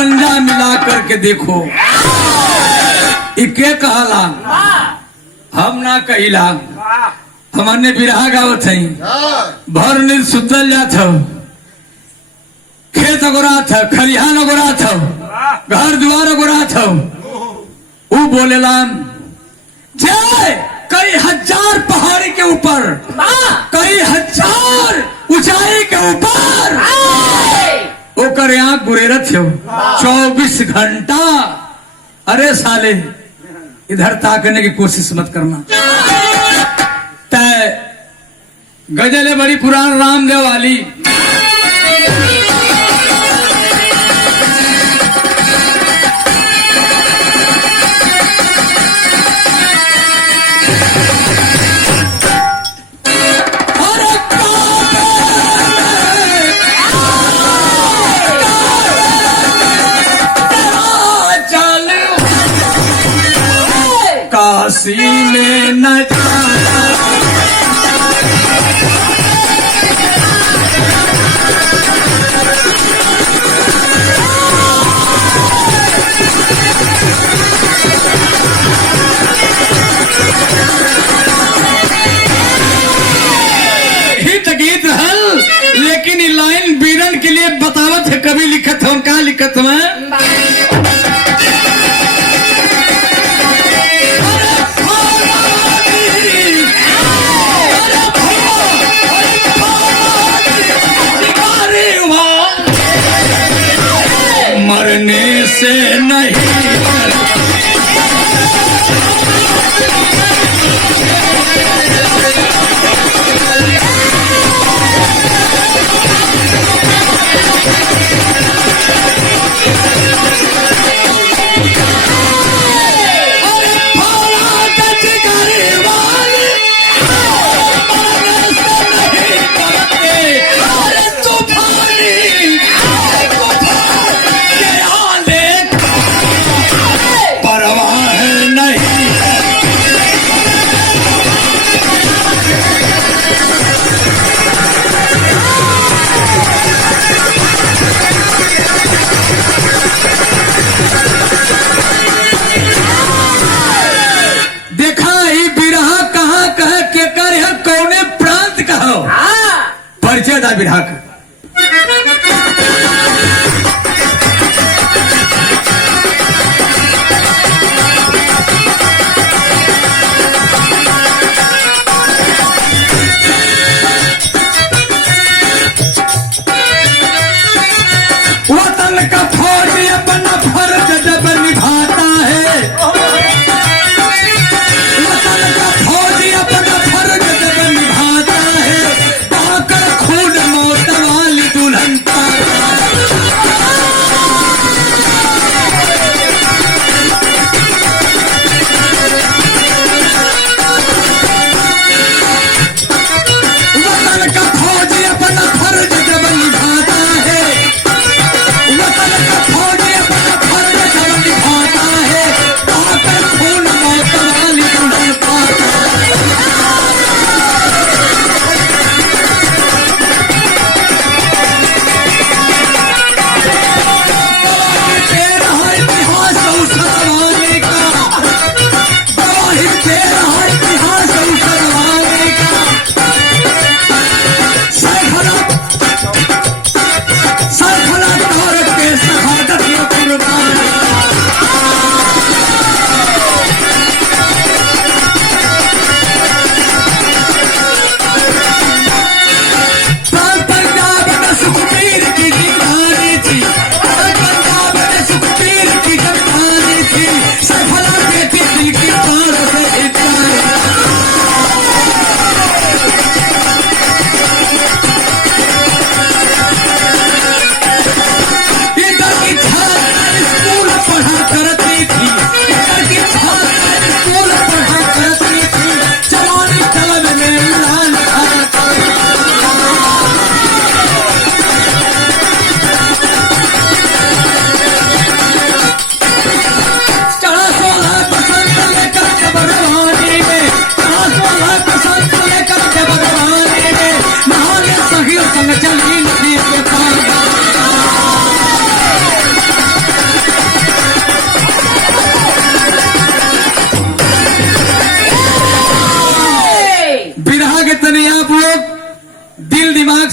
पंजा मिला करके देखो। इके कहला हम ना कहिला, हमने बिरहा गावत हई। भर नींद सुतल जात हो, खेत गोरात हो, खलिहान गोरात हो, घर द्वार गोरात हो। वो बोलेला जय कई हजार पहाड़ी के ऊपर, कई हजार ऊंचाई के ऊपर ओकर आंख गुरेरत हो 24 घंटा। अरे साले इधर ताकने की कोशिश मत करना। तय गजल है बड़ी पुरान रामदेव वाली। काशी में न गीत हल, लेकिन ये लाइन बीरन के लिए बतावत है। कभी लिखत हो कहा लिखत हो मरने से नहीं बिरहा का। वतन का फौजी अपना फर्ज जब निभाता है, वतन का फौजी अपना फर्ज जब निभाता है, पाकर खून मौत वाली दुल्हन वतन का फौजी अपना फर्ज जब निभाता है, वतन का फौजी अपना फर्ज जब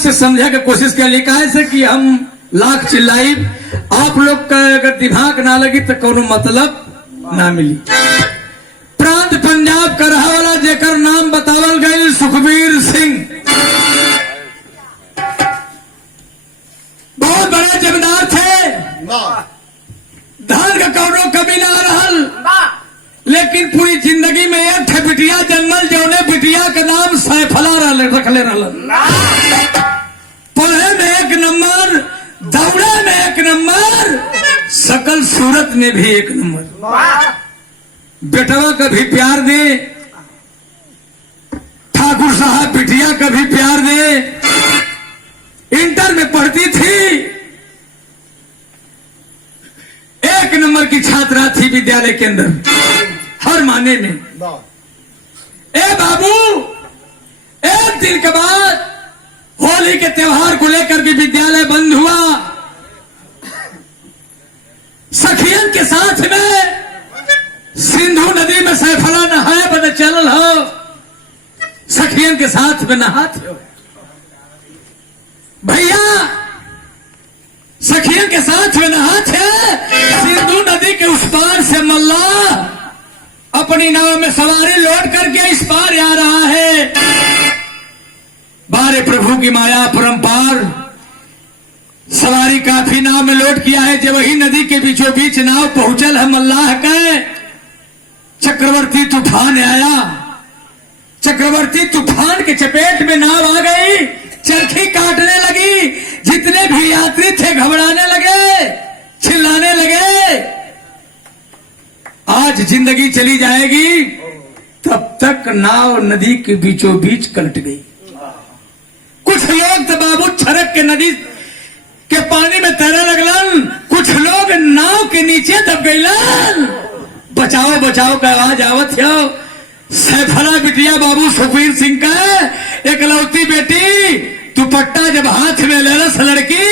से समझा के कोशिश कर ली काहे से कि हम लाख चिल्लाई आप लोग का अगर दिमाग ना लगी तो कोनो मतलब ना मिली। प्रांत पंजाब का रहा वाला जेकर नाम बतावल गई सुखबीर सिंह, बहुत बड़ा जमींदार थे, धान का कौनो कमी ना रहल, लेकिन पूरी जिंदगी में एक थे बिटिया जन्मल जौने बिटिया का नाम सैफला रखले रहलन। पढ़े में एक नंबर, दौड़े में एक नंबर, सकल सूरत में भी एक नंबर। बेटवा का भी प्यार दे, ठाकुर साहब बिटिया का भी प्यार दे। इंटर में पढ़ती थी, एक नंबर की छात्रा थी विद्यालय के अंदर हर माने में। ए बाबू, एक दिन के बाद होली के त्योहार को लेकर के विद्यालय बंद हुआ। सखियन के साथ में सिंधु नदी में सैफला नहाए बदे चलल हो, सखियन के साथ में नहाते हो भैया, सखियन के साथ में नहाते। सिंधु नदी के उस पार से मल्ला अपनी नाव में सवारी लौट करके इस पार आ रहा है। बारे प्रभु की माया परंपार, सवारी काफी नाव में लौट किया है। जब वही नदी के बीचों बीच नाव पहुंचल है मल्लाह के, चक्रवर्ती तूफान आया। चक्रवर्ती तूफान के चपेट में नाव आ गई, चरखी काटने लगी। जितने भी यात्री थे घबराने लगे, चिल्लाने लगे, आज जिंदगी चली जाएगी। तब तक नाव नदी के बीचों बीच कलट गई। कुछ लोग तो बाबू छरक के नदी के पानी में तैरने लगलन, कुछ लोग नाव के नीचे दब गईलन। बचाओ बचाओ का आवाज आवत हो। सैफला बिटिया बाबू सुखबीर सिंह का एकलौती बेटी दुपट्टा जब हाथ में ले रस लड़की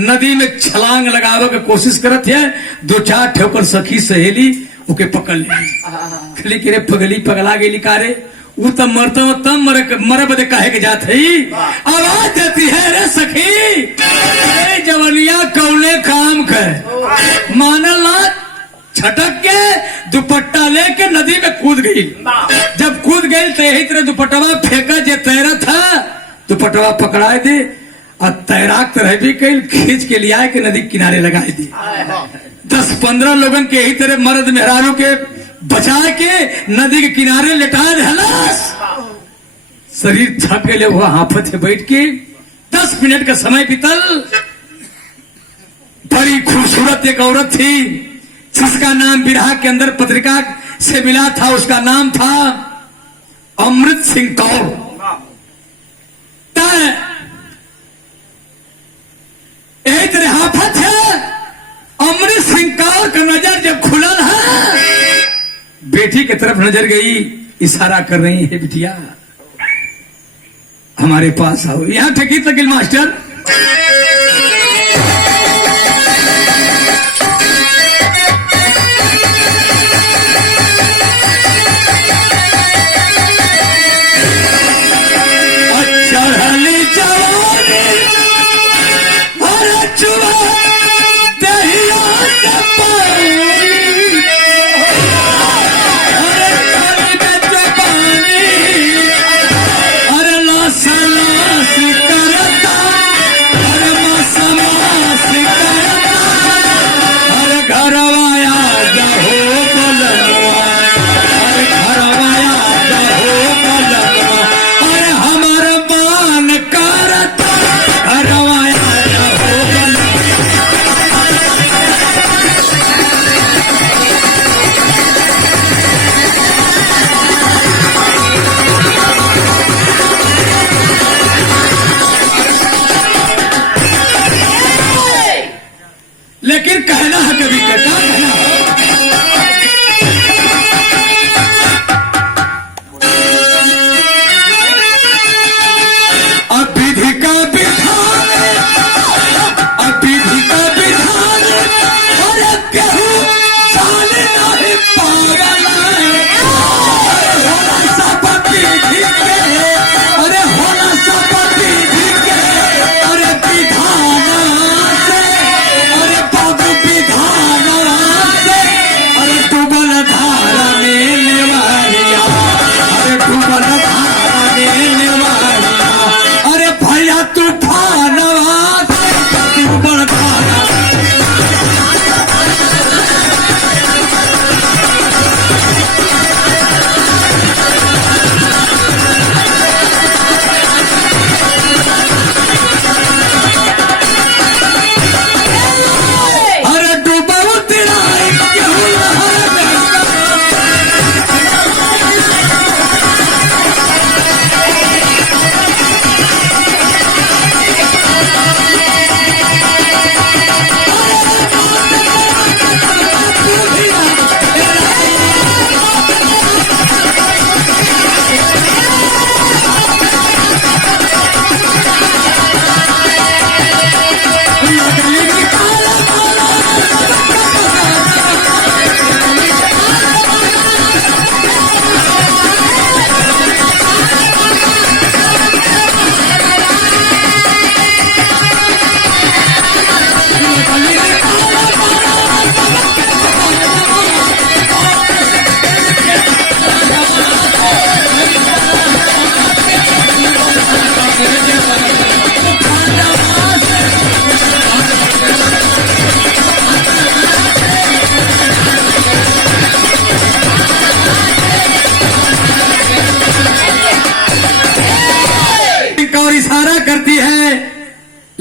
नदी में छलांग लगावे की कोशिश करत है। दो चार ठोकर सखी सहेली ओके पकड़ ली, रे पगली पगला गेली कारे, वो तब मरता तब मर बदे काहे के जात है। आवाज देती है, रे सखी जवनिया कौने काम कर, मानल ना, छटक के दुपट्टा लेके नदी में कूद गई। जब कूद गई तो यही तरह दुपट्टवा फेंका, जे तैरा था दुपट्टवा पकड़ाए दे और तैराक तरह भी कई खींच के लिया के नदी किनारे लगाए दी। 10-15 लोगन के यही तरह मर्द मेहरारू के बचा के नदी के किनारे लेटा दहलस। शरीर थक गए, वो हाफत है बैठ के 10 मिनट का समय बीतल। बड़ी खूबसूरत एक औरत थी जिसका नाम विराह के अंदर पत्रिका से मिला था, उसका नाम था अमृत सिंह कौर। यही तरह हाफत है, अमृत सिंह कौर का नजर जब खुलल है, बेटी की तरफ नजर गई, इशारा कर रही है, बिटिया हमारे पास आओ। यहां ठकी तकिल मास्टर। लेकिन कहना है कभी कहना अब विधि का विधान, अब विधि का विधान, अरे केहू जाने नहीं पागल होला सब विधि के, अरे होला सब विधि के।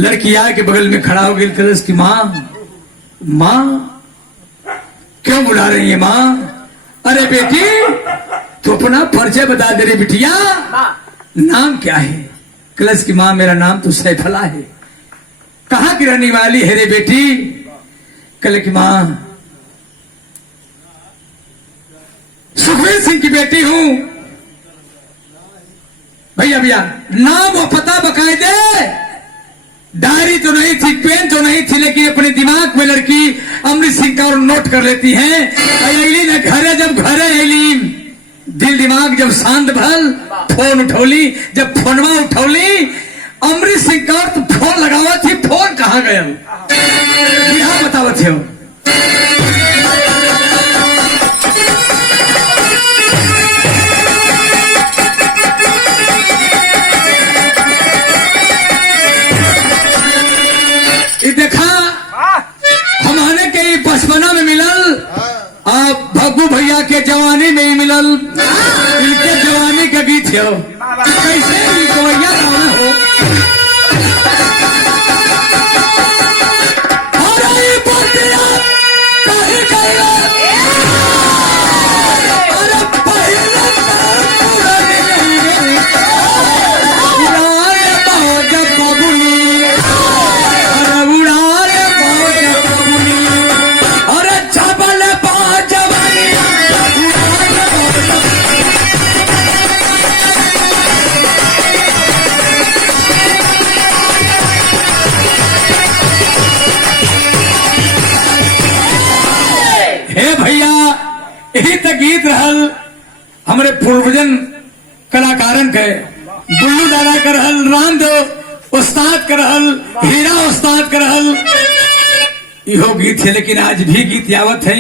लड़की आके बगल में खड़ा हो गई, कलश की माँ, माँ क्यों बुला रही है माँ? अरे बेटी तो अपना परिचय बता दे रही बिटिया, नाम क्या है? कलश की माँ, मेरा नाम तो सैफला है। कहाँ की रहने वाली है रे बेटी? कलश की माँ, सुखवीर सिंह की बेटी हूं। भैया भैया नाम और पता बकायदे, डायरी तो नहीं थी, पेन तो नहीं थी, लेकिन अपने दिमाग में लड़की अमृत सिंह का और नोट कर लेती है। अली ने घरे जब घरे अली, दिल दिमाग जब शांत भल, फोन उठौली, जब फोनवा उठौली अमृत सिंह का तो फोन लगावा थी, फोन कहाँ गया? यहाँ बतावत हो। देखा हमारे के बचपना में मिलल, आप भग्गू भैया के जवानी में ही मिलल, इनके जवानी के गीत हो। कैसे भैया हो? यही तक गीत रहल हमारे पूर्वजन कलाकारन के, बुल्लू दादा कर रहल, रामदेव उस्ताद कर रहल, हीरा उस्ताद कर रहल, इहो गीत है। लेकिन आज भी गीत आवत है,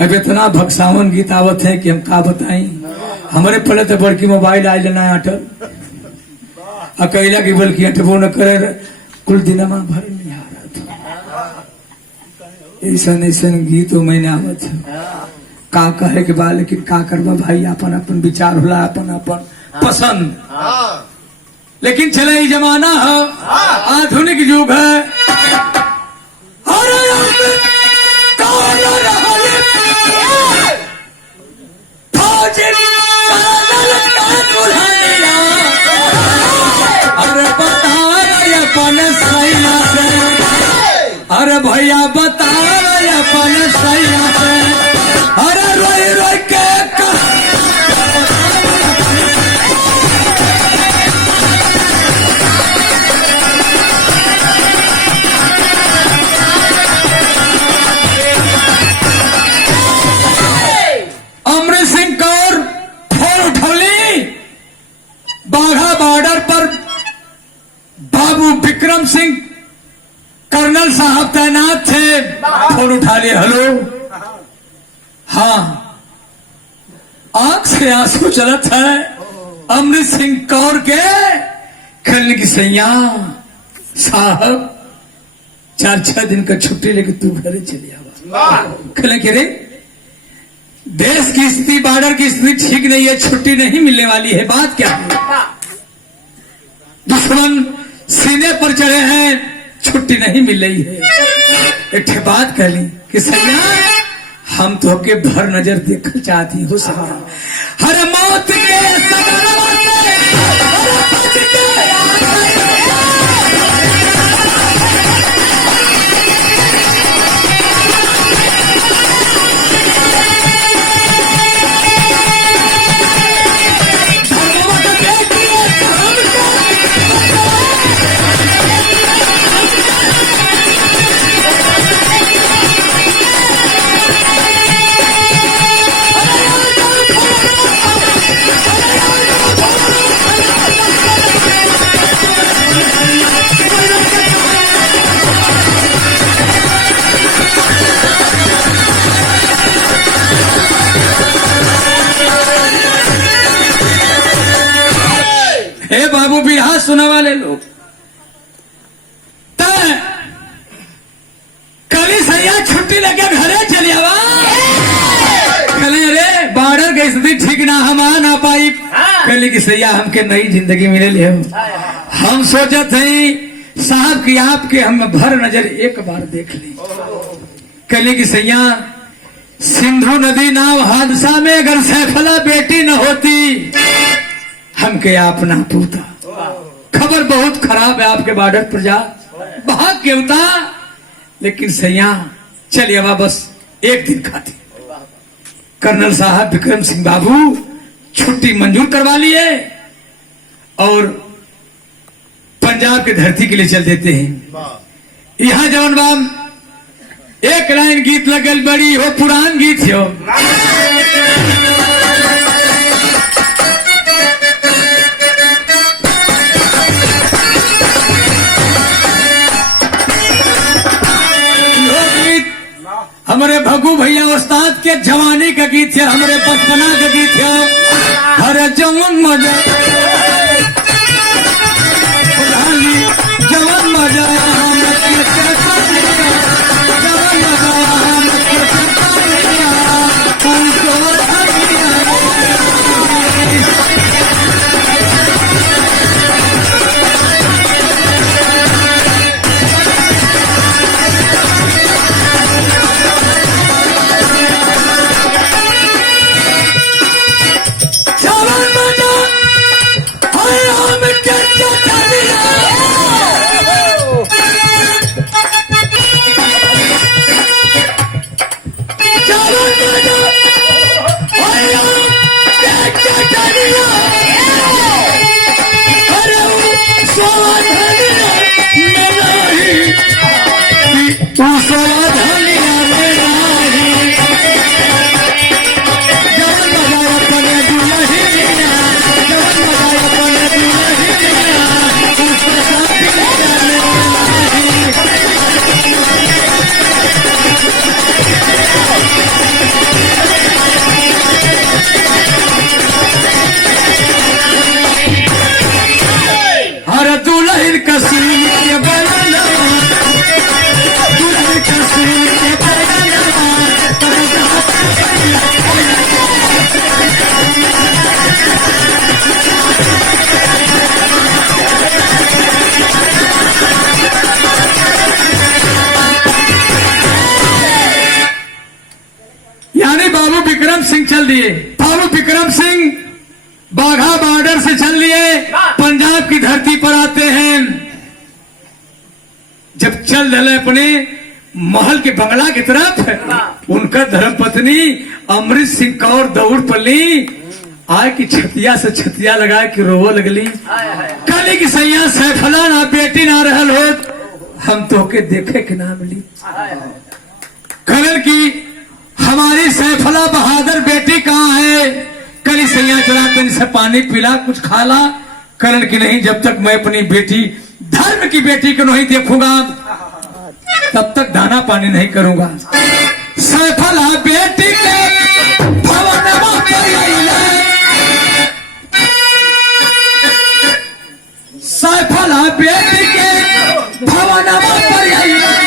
अब इतना भक्सावन गीत आवत है कि हम का बताएं। हमारे पहले तो बड़की मोबाइल आज लेना अटल अकेला की, बल्कि अटबो न करे, कुल दिनमा भर नहीं आ रहा था। ऐसा ऐसा गीत मैंने आवत है, का कहे के बाद, लेकिन का करबा भाई, अपन अपन विचार होला, अपन अपन पसंद। लेकिन चले ये जमाना है, आधुनिक युग है। अरे भैया बता अपन सैया से, अरे रोई रोई के अमृत सिंह कौर फोन उठौली, बाघा बॉर्डर पर बाबू विक्रम सिंह कर्नल साहब तैनात थे, फोन उठा लिया, हेलो, हाँ, आंख से आंसू चलत है अमृत सिंह कौर के। खल की सैया साहब 4-6 दिन का छुट्टी लेके तू घरे चले आवा। खल के रे, देश की स्थिति, बॉर्डर की स्थिति ठीक नहीं है, छुट्टी नहीं मिलने वाली है। बात क्या है? दुश्मन सीने पर चढ़े हैं, छुट्टी नहीं मिल रही है। एक बात कह ली कि सैया हम तो के भर नजर देखना चाहती हो सैया, हर मौत के बाबू बिरहा सुना वाले लोग कल सैया छुट्टी लेके घरे चले आवा। कले अरे बॉर्डर की स्थिति ठीक ना, हम आ ना पाई। कल की सैया हमके नई जिंदगी मिले ले, हम सोचत है साहब की आपके हम भर नजर एक बार देख ले। कहले कि सैया सिंधु नदी नाव हादसा में अगर सैफला बेटी न होती हमके आप ना पूता। खबर बहुत खराब है आपके बॉर्डर पर जा भाग के उता, लेकिन सैया चलिए अब बस एक दिन खाते। कर्नल साहब विक्रम सिंह बाबू छुट्टी मंजूर करवा लिए और पंजाब की धरती के लिए चल देते हैं। यहाँ जवन बाम एक लाइन गीत लगल बड़ी हो पुरान गीत हो। हमारे भगू भैया उस्ताद के जवानी का गीत है, हमारे बचपना का गीत है। हर जवन मजा जवन मजा सिंह चल दिए। बाबू विक्रम सिंह बाघा बॉर्डर से चल लिए, पंजाब की धरती पर आते हैं। जब चल रहे अपने महल के बंगला की तरफ, उनका धर्मपत्नी अमृत सिंह कौर दौड़ पड़ी, आए कि छतिया से छतिया लगा कि रोवो लगली। कहली कि सैया सैफला ना बेटी ना रहल हो, हम तो के देखे के ना मिली। कहल की हमारी सैफला बहादुर बेटी कहाँ है? कली सैया चला तन से पानी पिला, कुछ खाला। करण की नहीं, जब तक मैं अपनी बेटी धर्म की बेटी को नहीं देखूंगा तब तक दाना पानी नहीं करूंगा। सैफला बेटी के भवनवा पर आइले, सैफला बेटी के भवनवा पर आइले।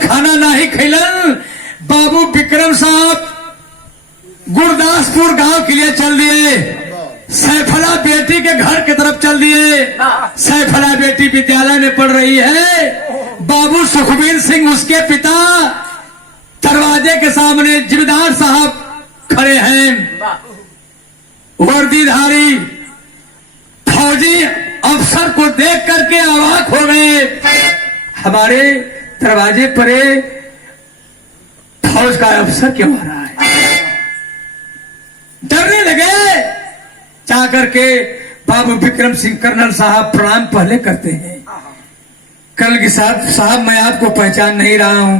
खाना नहीं खिलन। बाबू विक्रम साहब गुरदासपुर गांव के लिए चल दिए, सैफला बेटी के घर की तरफ चल दिए। सैफला बेटी विद्यालय में पढ़ रही है। बाबू सुखबीर सिंह उसके पिता दरवाजे के सामने जिम्मेदार साहब खड़े हैं, वर्दीधारी फौजी अफसर को देख करके अवाक हो गए। हमारे दरवाजे पर फौज का अफसर क्यों आ रहा है? डरने लगे। जा करके बाबू विक्रम सिंह कर्नल साहब प्रणाम पहले करते हैं। कर्नल के साहब मैं आपको पहचान नहीं रहा हूं।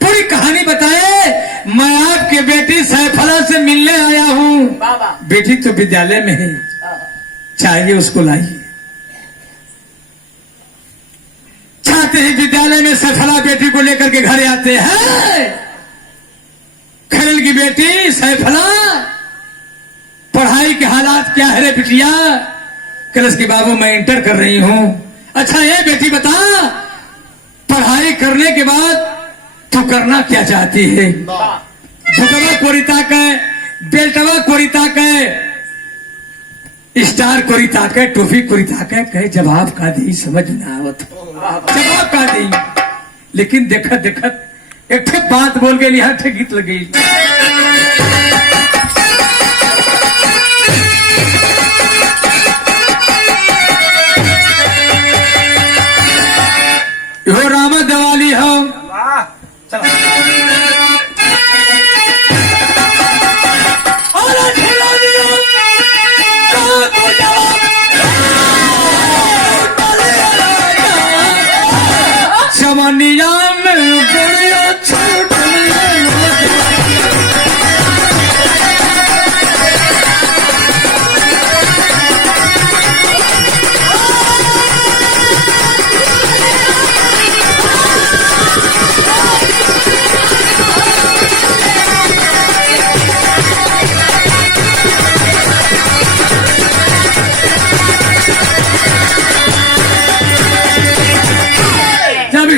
पूरी कहानी बताए। मैं आपके बेटी सैफला से मिलने आया हूँ। बेटी तो विद्यालय में है, चाहिए उसको लाइए। चाहते हैं विद्यालय में सैफला बेटी को लेकर के घर आते हैं। खलील की बेटी सैफला, पढ़ाई के हालात क्या है रे बिटिया? कलश की बाबू मैं इंटर कर रही हूँ। अच्छा ये बेटी बता, पढ़ाई करने के बाद तू करना क्या चाहती है? भुटवा कोरिता के, बेल्टवा कोरिता के, स्टार कोरिता के, टोपी कोरिता के, कहे जवाब का दी समझ ना आवत, जवाब का दी। लेकिन देखत देखत एक ठे बात बोल गई, यहाँ ठे गीत लगी। यो रामा दिवाली हो, चमनिया में बड़िया छोट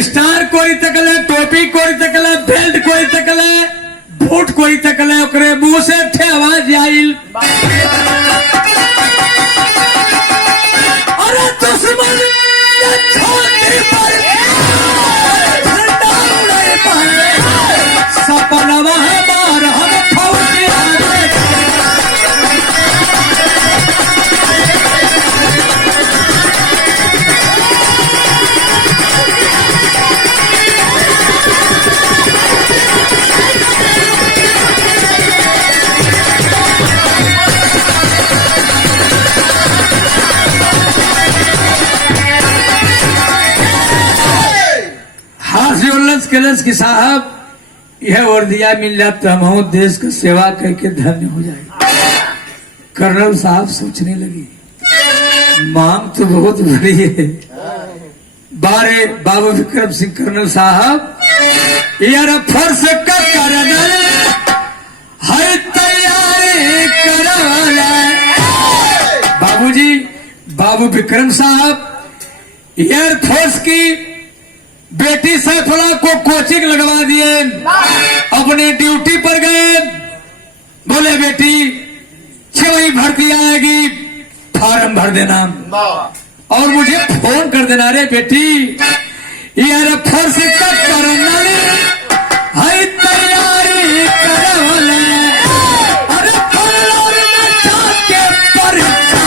स्टार कोई तकले, टोपी कोई तकले, बेल्ट कोई तकले, बूट कोई तकले, ओकरे मुंह से ठे आवाज आइल, अरे दुश्मन के छाती पर झंडा उड़े पाए, सपनवा हमार हम फौजी आगे। कलश की साहब यह वर्दिया मिल जाए तो हम देश की सेवा करके धन्य हो जाए। कर्नल साहब सोचने लगी, मांग तो बहुत बड़ी है। बारे बाबू विक्रम सिंह कर्नल साहब यार फर्ज का कर्नल है, तैयारी करो। बाबूजी, बाबू विक्रम साहब एयरफोर्स की बेटी सैफला को कोचिंग लगवा दिए, अपने ड्यूटी पर गए। बोले बेटी 6वीं भर्ती आएगी, फॉर्म भर देना और मुझे फोन कर देना। रे बेटी यार फर्ज का कर्नल है, तैयारी करो ले। अरे फॉर्म में जाके परीक्षा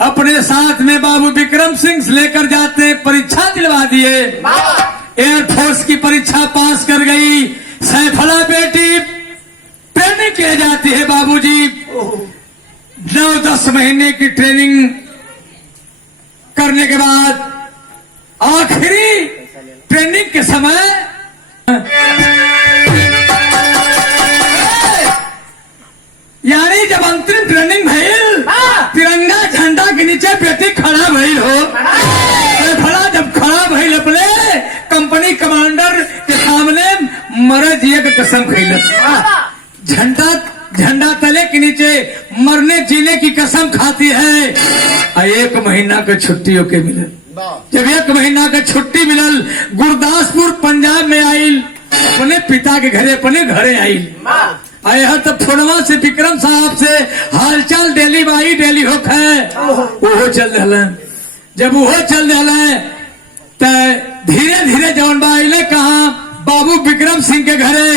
अपने साथ में बाबू विक्रम सिंह लेकर जाते, परीक्षा दिलवा दिए। एयरफोर्स की परीक्षा पास कर गई सैफला बेटी। ट्रेनिंग की जाती है बाबूजी, 9-10 महीने की ट्रेनिंग करने के बाद आखिरी ट्रेनिंग के समय यानी जब अंतरिम ट्रेनिंग भइल, तिरंगा झंडा के नीचे बेटी खड़ा भइल हो। सैफला जब खड़ा भइल अपने कंपनी कमांडर के सामने मरे जिए के कसम खइलस। झंडा तले के नीचे मरने जीने की कसम खाती है। 1 महीना का छुट्टी होके मिलल। जब 1 महीना का छुट्टी मिलल, गुरदासपुर पंजाब में आइल, अपने पिता के घरे अपने घरे आइल। आया तो फोनवा से विक्रम साहब से हालचाल डेली बाई डेली होख है वो चल रहा। जब वो चल रहा है तो धीरे धीरे जौन बाई ने कहा बाबू विक्रम सिंह के घरे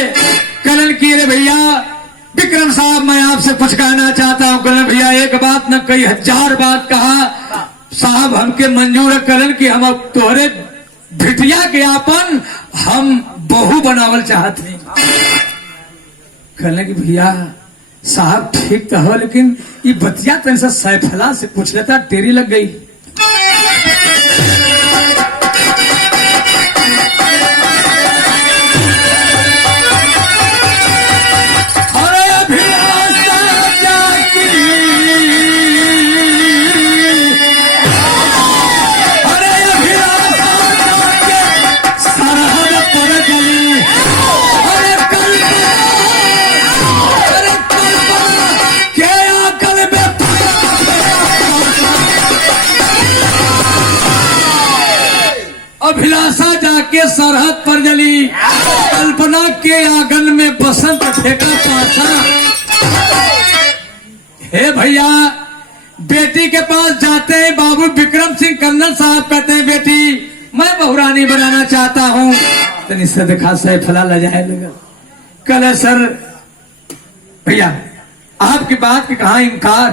कलन की रे भैया विक्रम साहब मैं आपसे कुछ कहना चाहता हूँ। कलन भैया एक बात न कई 1000 बात कहा साहब हमके मंजूर है कलन की हम अब तोहरे भिटिया के आपन हम बहू बनावल चाहते हैं। कहने की भैया साहब ठीक तो हो लेकिन ये बतिया तन से सैफला से पूछ लेता तेरी लग गई। अभिलाषा जाके सरहद पर जली कल्पना के आंगन में बसंत फेंका पासा। हे भैया बेटी के पास जाते हैं बाबू विक्रम सिंह कर्नल साहब कहते हैं बेटी मैं बहुरानी बनाना चाहता हूँ। तनी से देखा सैफला लजाए लगा कल सर भैया आपकी बात के कहा इनकार।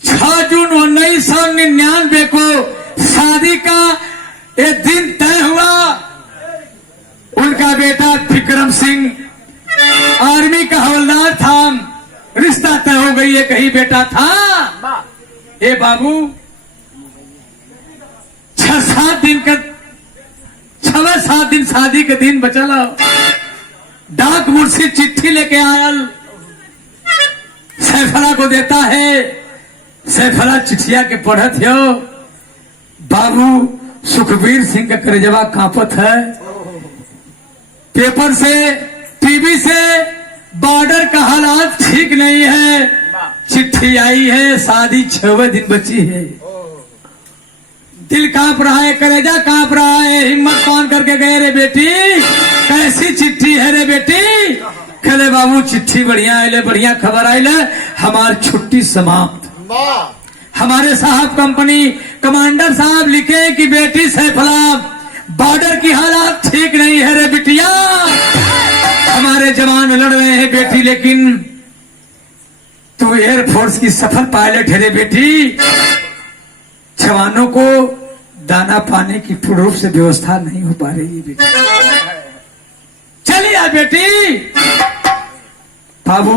6 जून 1999 को शादी का ये दिन तय हुआ। उनका बेटा विक्रम सिंह आर्मी का हवलदार था। रिश्ता तय हो गई है कहीं बेटा था। ए बाबू 6-7 दिन का 6-7 दिन शादी के दिन बचल। डाक मुर्शी चिट्ठी लेके आयल सैफला को देता है। सैफला चिट्ठिया के पढ़त हो बाबू सुखबीर सिंह का करेजवा कांपत है। पेपर से टीवी से बॉर्डर का हालात ठीक नहीं है। चिट्ठी आई है शादी 6 दिन बची है। दिल कांप रहा है करेजा कांप रहा है। हिम्मत कौन करके गए रे बेटी कैसी चिट्ठी है रे बेटी। कहले बाबू चिट्ठी बढ़िया आये बढ़िया खबर आये हमार छुट्टी समाप्त। हमारे साहब कंपनी कमांडर साहब लिखे कि बेटी सैफला बॉर्डर की हालात ठीक नहीं है रे बिटिया। हमारे जवान लड़ रहे हैं बेटी लेकिन तू एयरफोर्स की सफल पायलट है रे बेटी। जवानों को दाना पानी की पूर्ण रूप से व्यवस्था नहीं हो पा रही है बेटी। चलिए बेटी। बाबू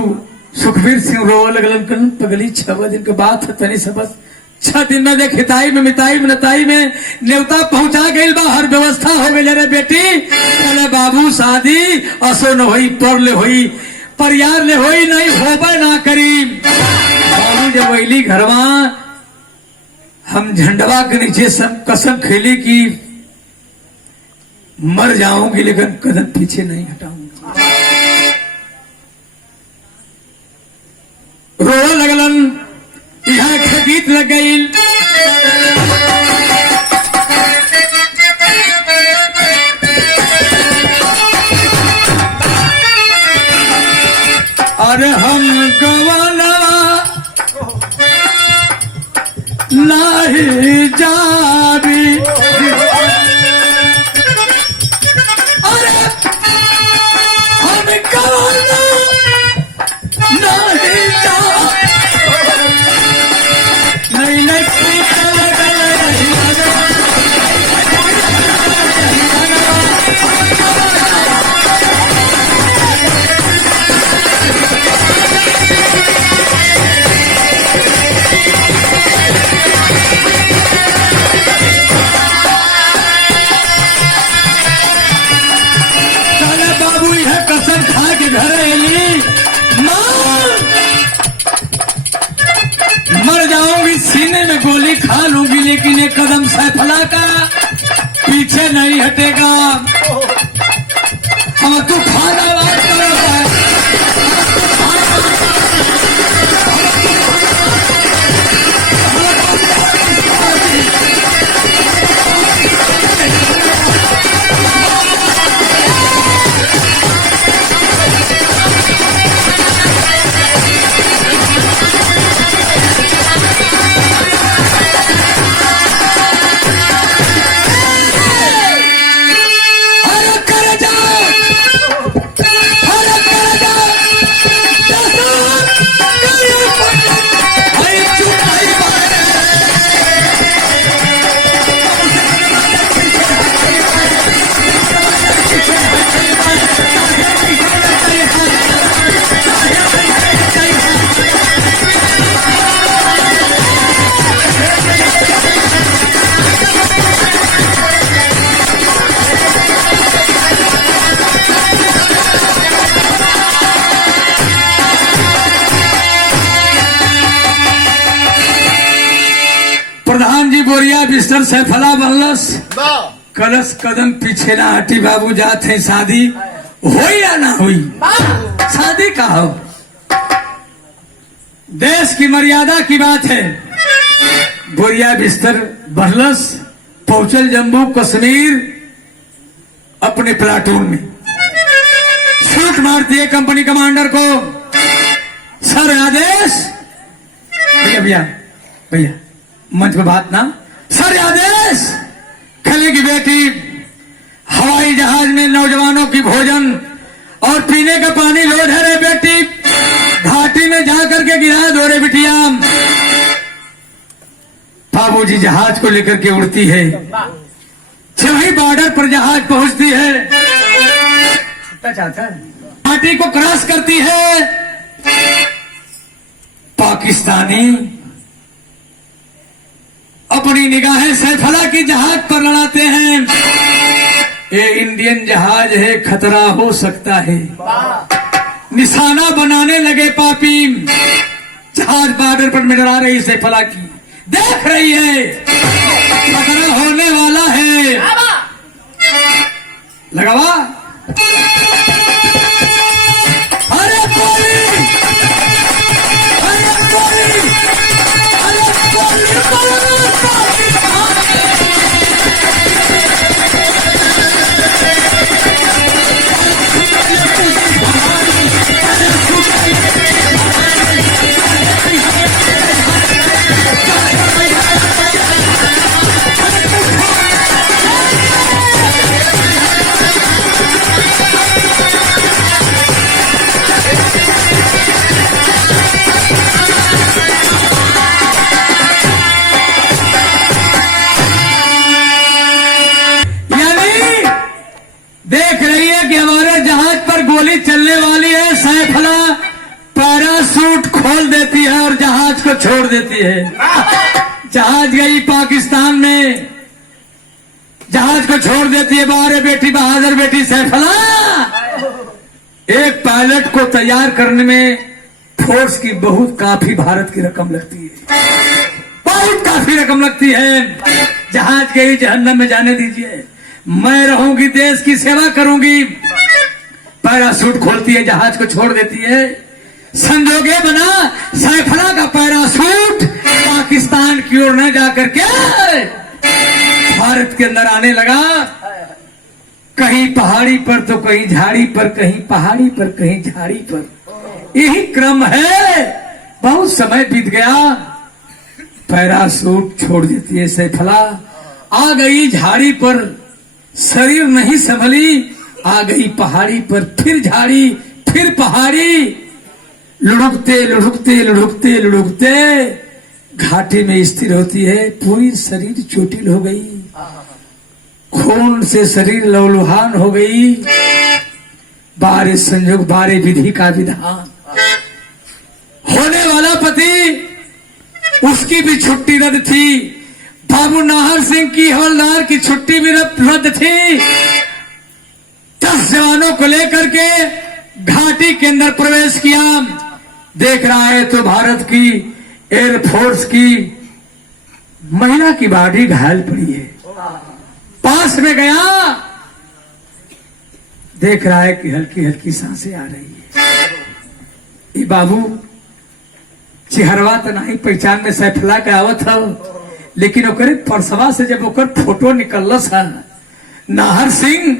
सुखबीर सिंह रो लगलन पगली 6 दिन के बाद तनी सबस 6 दिन में देख हिताई में मिताई में नताई में न्योता पहुंचा गई बा हर व्यवस्था हो गई रे बेटी। चले बाबू शादी असो न होई पर ले होई परियार ले होई नहीं होबे ना करी। बाबू जब वैली घरवा हम झंडवा के नीचे सब कसम खेली कि मर जाऊंगी लेकिन कदम पीछे नहीं हटाऊंगी। रोड़ा लगलन यहाँ के गीत लग गई। अरे हम गवाना नहीं जाबी अरे हम गवाना नहीं सीने में गोली खा लूंगी लेकिन एक कदम सैफला का पीछे नहीं हटेगा। हम तू खाना बात करो प्रधान जी बोरिया बिस्तर सैफला बनलस, कलश कदम पीछे ना हटी, बाबू जात है शादी हुई या ना हुई। शादी का हो, देश की मर्यादा की बात है। बोरिया बिस्तर बनलस, पहुंचल जम्मू कश्मीर अपने प्लाटून में, शूट मारती है कंपनी कमांडर को। सर आदेश, भैया भैया भैया मंच पे बात ना, सर आदेश, खले की बेटी हवाई जहाज में नौजवानों की भोजन और पीने का पानी लोड है रे बेटी, घाटी में जाकर के गिरा दो रे बिटिया। बाबूजी जहाज को लेकर के उड़ती है, वही बॉर्डर पर जहाज पहुंचती है, घाटी को क्रॉस करती है। पाकिस्तानी अपनी निगाहें सैफला की जहाज पर लड़ाते हैं। ये इंडियन जहाज है, खतरा हो सकता है। निशाना बनाने लगे पापी, जहाज बॉर्डर पर मिला रही सैफला की, देख रही है खतरा होने वाला है। लगावा, अरे गोली, अरे गोली, अरे गोली, देख रही है कि हमारे जहाज पर गोली चलने वाली है। सैफला पैराशूट खोल देती है और जहाज को छोड़ देती है। जहाज गई पाकिस्तान में, जहाज को छोड़ देती है। बारे बेटी, बहादुर बेटी सैफला। एक पायलट को तैयार करने में फोर्स की बहुत काफी भारत की रकम लगती है, बहुत काफी रकम लगती है। जहाज गई जहन्नम में जाने दीजिए, मैं रहूंगी, देश की सेवा करूंगी। पैराशूट खोलती है, जहाज को छोड़ देती है। संजोगे बना सैफला का पैराशूट पाकिस्तान की ओर न जाकर के भारत के अंदर आने लगा। कहीं पहाड़ी पर तो कहीं झाड़ी पर, कहीं पहाड़ी पर कहीं झाड़ी पर, यही क्रम है। बहुत समय बीत गया, पैराशूट छोड़ देती है सैफला। आ गई झाड़ी पर, शरीर नहीं संभली, आ गई पहाड़ी पर, फिर झाड़ी, फिर पहाड़ी। लुढ़कते लुढ़कते लुढ़कते लुढ़कते घाटी में स्थिर होती है। पूरी शरीर चोटिल हो गई, खून से शरीर लहूलुहान हो गई। बारे संयोग, बारे विधि का विधान। होने वाला पति, उसकी भी छुट्टी रद्द थी। बाबू नाहर सिंह की, हवलदार की छुट्टी भी रद्द थी। 10 जवानों को लेकर के घाटी के अंदर प्रवेश किया। देख रहा है तो भारत की एयरफोर्स की महिला की बॉडी घायल पड़ी है। पास में गया, देख रहा है कि हल्की हल्की सांसें आ रही है। ये बाबू चेहरवा तो नहीं पहचान में सैफला का आवत है, लेकिन ओकरे परसवा से जब ओकर फोटो निकलस है नाहर सिंह,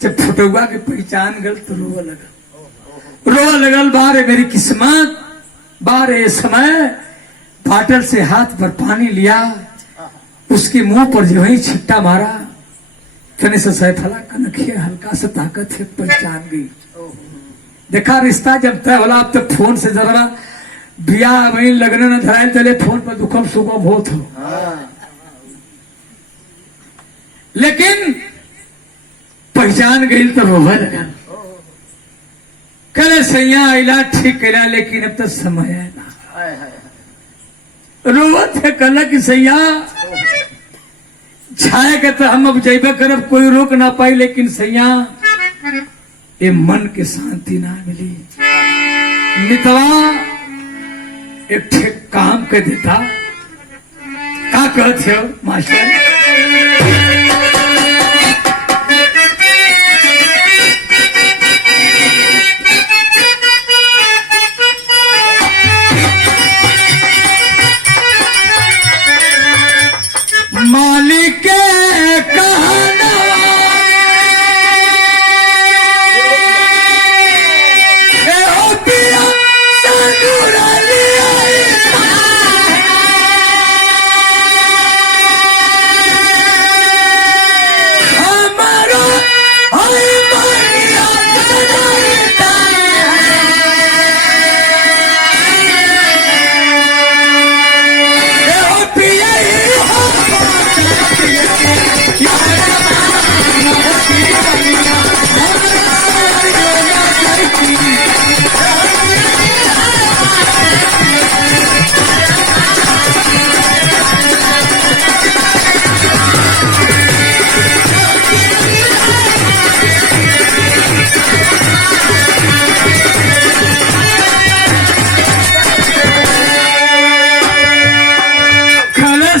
जब फोटोवा के पहचान गल तो रोवा लगल। बारे मेरी किस्मत, बारे समय। बाटल से हाथ पर पानी लिया, उसके मुंह पर जो है छिट्टा मारा। कहने से सैफला कनखिया हल्का सा ताकत है, पहचान गई। देखा रिश्ता जब तय होला, अब तो फोन से जरा बिया वही लगने न धराए, चले फोन पर दुखम सुखम होत हो। लेकिन पहचान गई तो रोवे लगा। करे सैया आइला ठीक करा, लेकिन अब तक समय है ना। रोवत है, कल की सैया छाए के तो हम अब जैबे करब, कोई रोक ना पाई। लेकिन सैया ये मन के शांति ना मिली। नितवा एक ठे काम के देता, का कहते हो मास्टर? मालिक के कहना ए ओ पिया संगुरा हमारा आई मारिया सदाईता ए ओ पिया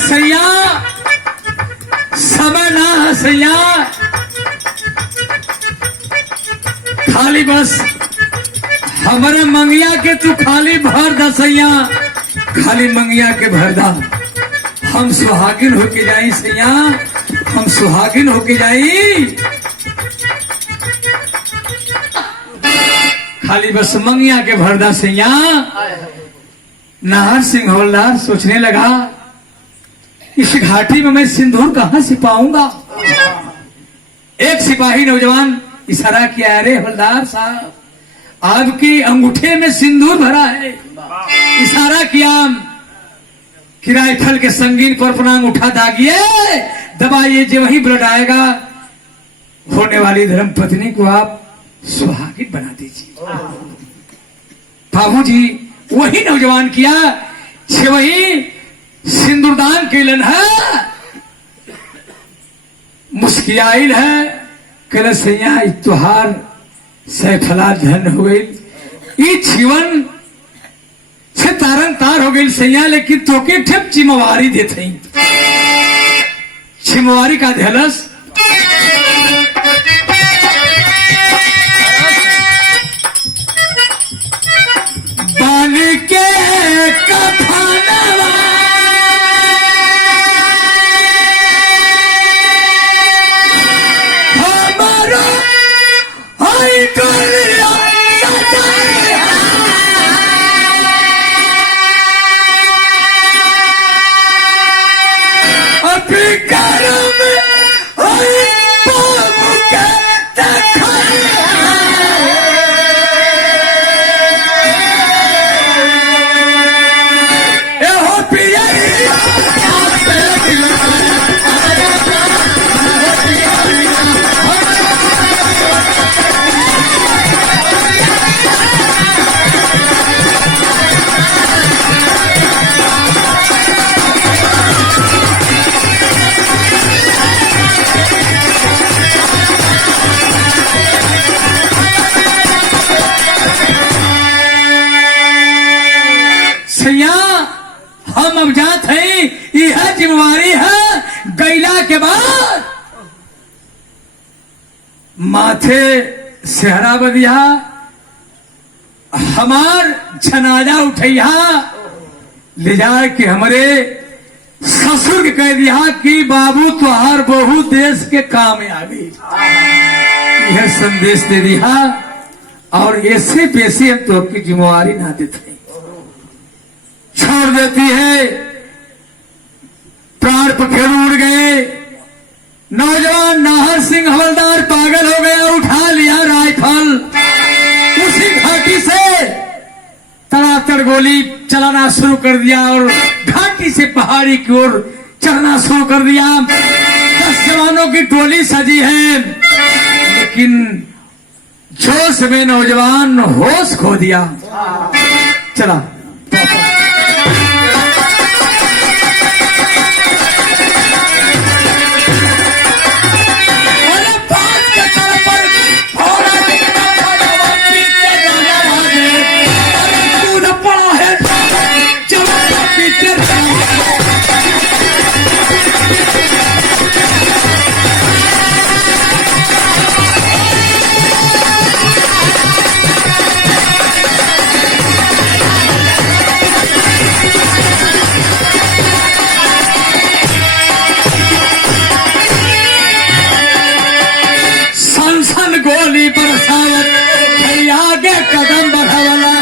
सैया समय ना हसैया खाली बस हमारे मंगिया के तू खाली भर दसैया खाली मंगिया के भर दा हम सुहागिन होके जाई सैया हम सुहागिन होके जाई खाली बस मंगिया के भर दा सैया। नाहर सिंह हवलदार सोचने लगा इस घाटी में मैं सिंदूर कहां से पाऊंगा। एक सिपाही नौजवान इशारा किया, अरे हवलदार साहब आपकी अंगूठे में सिंदूर भरा है। इशारा किया कि राइफल के संगीन पर अपना अंगूठा दागिए दबाइए, जो वही ब्लड आएगा होने वाली धर्म पत्नी को आप सुहागिन बना दीजिए। बाबूजी वही नौजवान किया, वही सिंदूरदान केलन है, मुस्कियाइल है, कल सैया तुहार सैफला धन हो गई, जीवन से तारन तार हो गई सैया, लेकिन तोके ठेप जिम्मेवारी देते जिम्मेवारी का ध्यालस बाल के कफनवा हमारा आई दुनिया अपने घर में आई बाबू के हम अब जात है, यह जिम्मेवारी है गैला के बाद माथे सेहरा बदिया हमार जनाजा उठैया ले जाए कि हमारे ससुर के कह दिया कि बाबू तुहार बहू देश के काम में आ गई, यह संदेश दे दिया और ऐसे पैसे हम तो आपकी जिम्मेवारी ना देते छोड़ देती है। प्राण पखेरु उड़ गए, नौजवान नाहर सिंह हवलदार पागल हो गया, उठा लिया राइफल, उसी घाटी से तड़ातड़ गोली चलाना शुरू कर दिया और घाटी से पहाड़ी की ओर चढ़ना शुरू कर दिया। 10 जवानों की टोली सजी है, लेकिन जोश में नौजवान होश खो दिया। चला बरसावत फिर आगे कदम बढ़ावला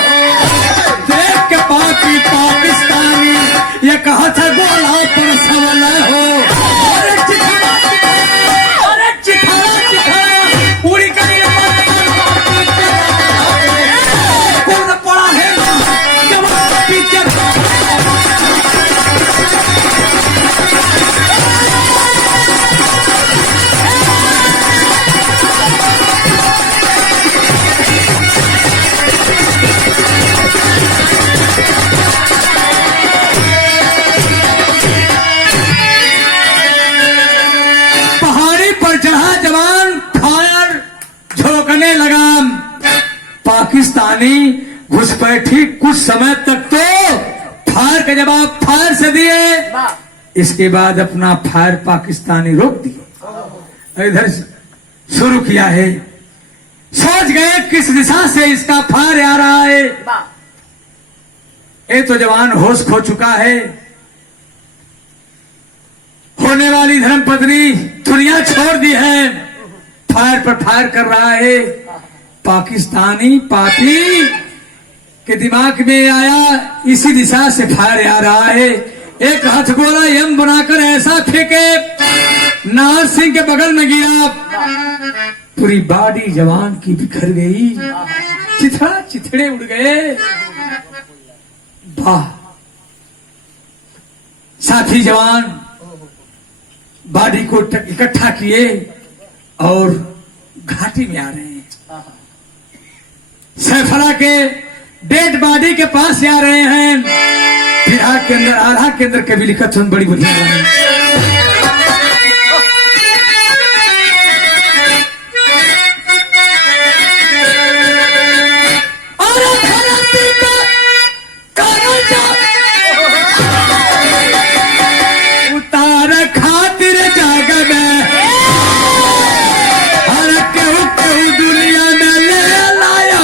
देख के पाकिस्तानी ये कहा था गोला पर सवाला हो अरे चिथड़ा अरे चिथड़ा पूरी करी कौन पड़ा है जवान पीछे पाकिस्तानी घुसपैठी कुछ समय तक तो फायर का जवाब फायर से दिए इसके बाद अपना फायर पाकिस्तानी रोक दिए इधर शुरू किया है सोच गए किस दिशा से इसका फायर आ रहा है ये तो जवान होश खो चुका है होने वाली धर्मपत्नी दुनिया छोड़ दी है फायर पर फायर कर रहा है पाकिस्तानी पापी के दिमाग में आया इसी दिशा से फायर आ रहा है एक हथगोला यम बनाकर ऐसा फेंके नार सिंह के बगल में गिरा पूरी बॉडी जवान की बिखर गई चिथड़ा चिथड़े उड़ गए वाह साथी जवान बॉडी को इकट्ठा किए और घाटी में आ रहे हैं सैफला के डेड बॉडी के पास आ रहे हैं बिहार के अंदर आरा के अंदर कभी लिखा तुम बड़ी बढ़िया उतार खातिर जाग में हर केहू दुनिया में ले लाया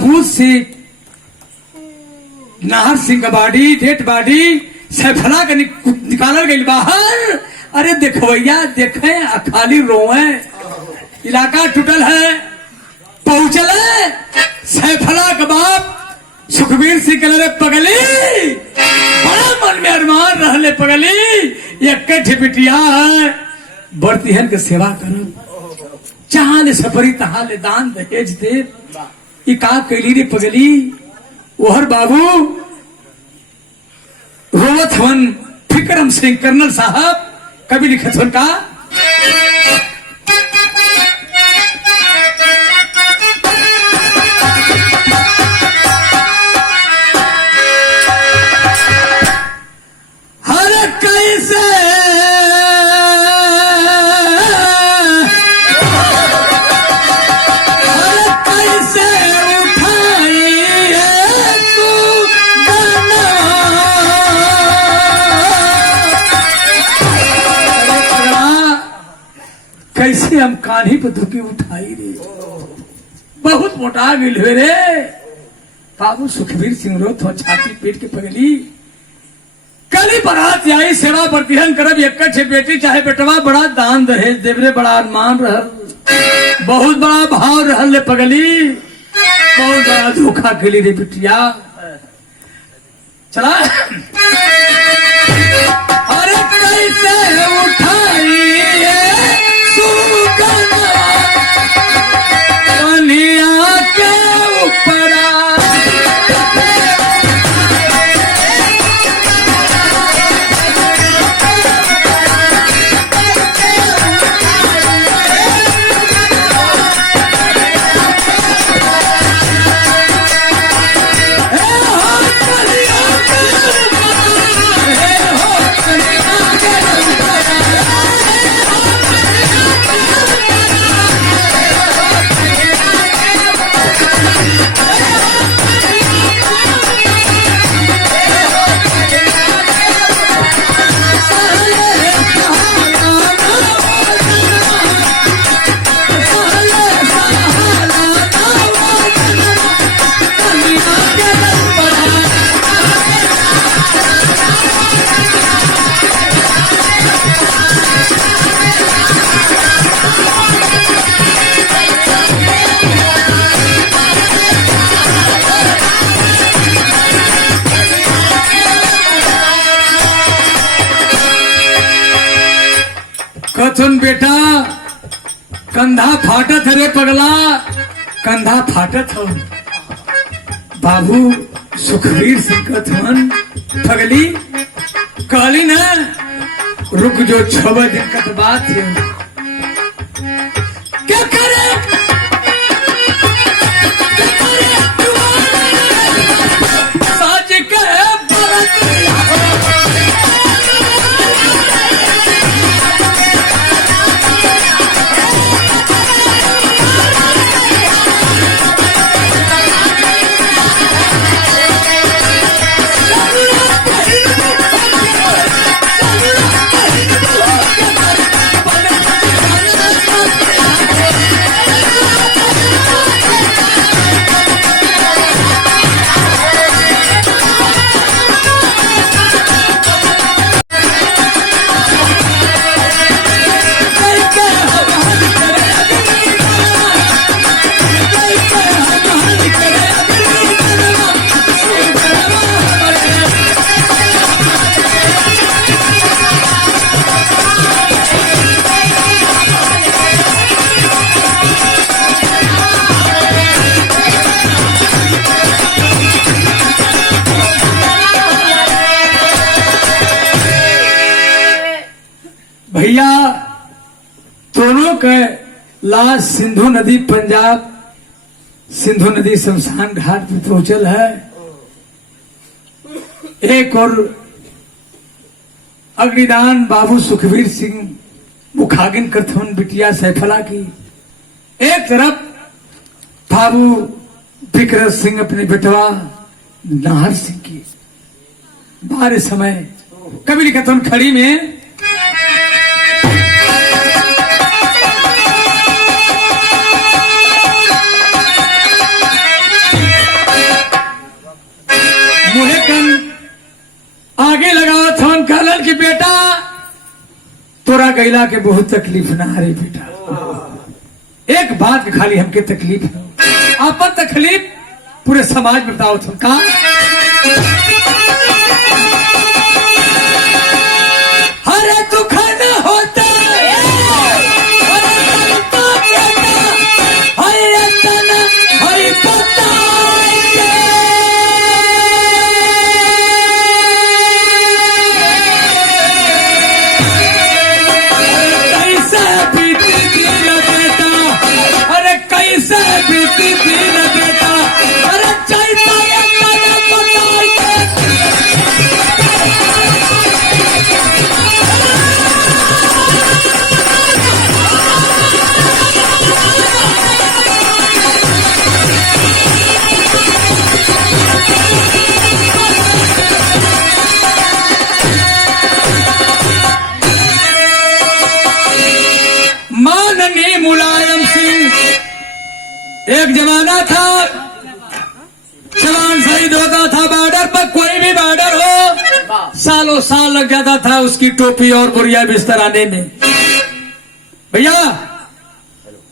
ताबूत से नाहर सिंह का बॉडी, डेड बॉडी सैफला का निकाला गई बाहर। अरे देखो भैया, देखे खाली रोए, इलाका टूटल है। पहुंचल सैफला का बाप सुखबीर सिंह के पगली, बड़ा मन में अरमान रहले पगली, एक बिटिया है, बड़तिहन के सेवा करो, जहां ले सफरी तहां ले दान दहेज दे। ई का कैली रे पगली। ओहर बाबू रोवत हवन फिक्रम सिंह कर्नल साहब, कभी लिखत हवन का कैसे हम कान्ही पर धुकी उठाई रे, बहुत मोटा गिल हुए रे। बाबू सुखबीर सिंह रो तो छाती पीट के पगली। कली बारात आई, सेवा प्रतिहन करब, एक बेटी चाहे बेटवा, बड़ा दान दहेज देवरे, बड़ा अरमान रहल, बहुत बड़ा भाव रहल ले पगली, बहुत बड़ा धोखा खेली रे बिटिया। चला अरे कैसे उठाई कनिया के ऊपरा, कथुन बेटा कंधा फाटत रे पगला, कंधा फाटत हो। बाबू सुखबीर सिंह कथुन पगली कहली न, रुक जो 6 दिन का तो बात है, क्या करे साज के भैया दोनों के लाश सिंधु नदी पंजाब, सिंधु नदी शमशान घाट पर पहुंचल है। एक और अग्निदान बाबू सुखबीर सिंह मुखागिन करथवन बिटिया सैफला की, एक तरफ बाबू विक्रम सिंह अपने बेटवा नाहर सिंह की। बारह समय कभी कथन खड़ी में तोरा गैला के बहुत तकलीफ ना रे बेटा। एक बात के खाली हमके तकलीफ है, आपन तकलीफ पूरे समाज में बताओ तुम का। हरे दुख न होता हरि पता बीती दिन बेटा, अरे चैता माननीय मुलायम सिंह, एक जमाना था जवान शहीद होता था बॉर्डर पर, कोई भी बॉर्डर हो सालों साल लग जाता था उसकी टोपी और बोरिया बिस्तर आने में। भैया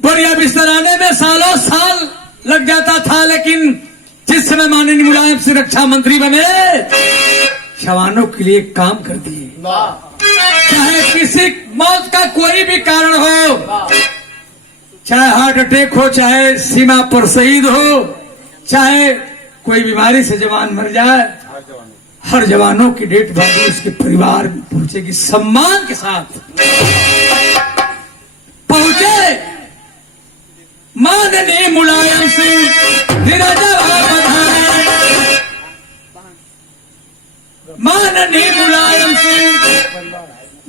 बोरिया बिस्तर आने में सालों साल लग जाता था, लेकिन जिस समय माननीय मुलायम सिंह रक्षा मंत्री बने जवानों के लिए काम कर दिए। चाहे किसी मौत का कोई भी कारण हो, चाहे हार्ट अटैक हो, चाहे सीमा पर शहीद हो, चाहे कोई बीमारी से जवान मर जाए, हर जवानों की डेट बॉडी उसके परिवार में पहुंचेगी, सम्मान के साथ पहुंचे। माननीय मुलायम सिंह धीरा जवाब बधाए, माननीय मुलायम सिंह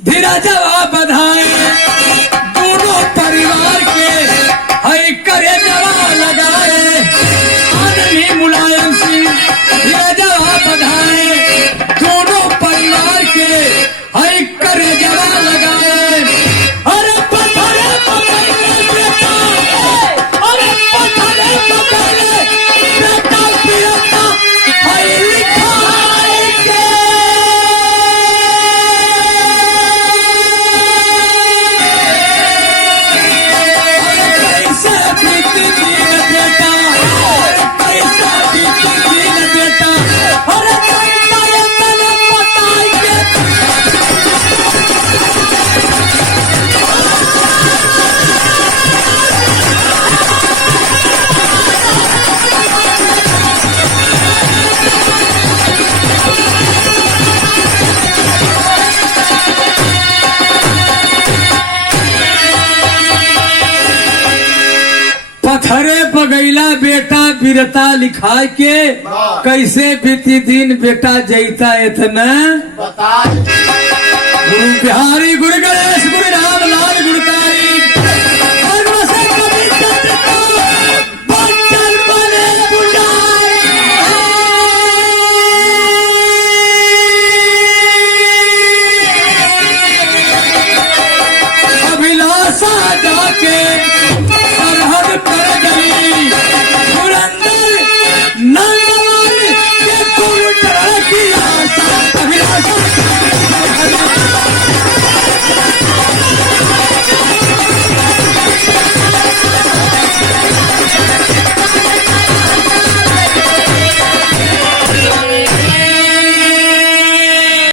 धीरा जवाब बधाए, दोनों परिवार के हई करे जवाब लगाए। माननीय मुलायम सिंह धीरा जवाब बधाए, दोनों परिवार के हई करे जवाब लगाए। अरे पत्थरे पकड़े बेटा, अरे पत्थरे पकड़े बेटा, पियता हई लिखाई के। पत्थरे पगैला बेटा वीरता लिखा के, कैसे बीती दिन बेटा जैता इतना बता। गुरु बिहारी गुरु गणेश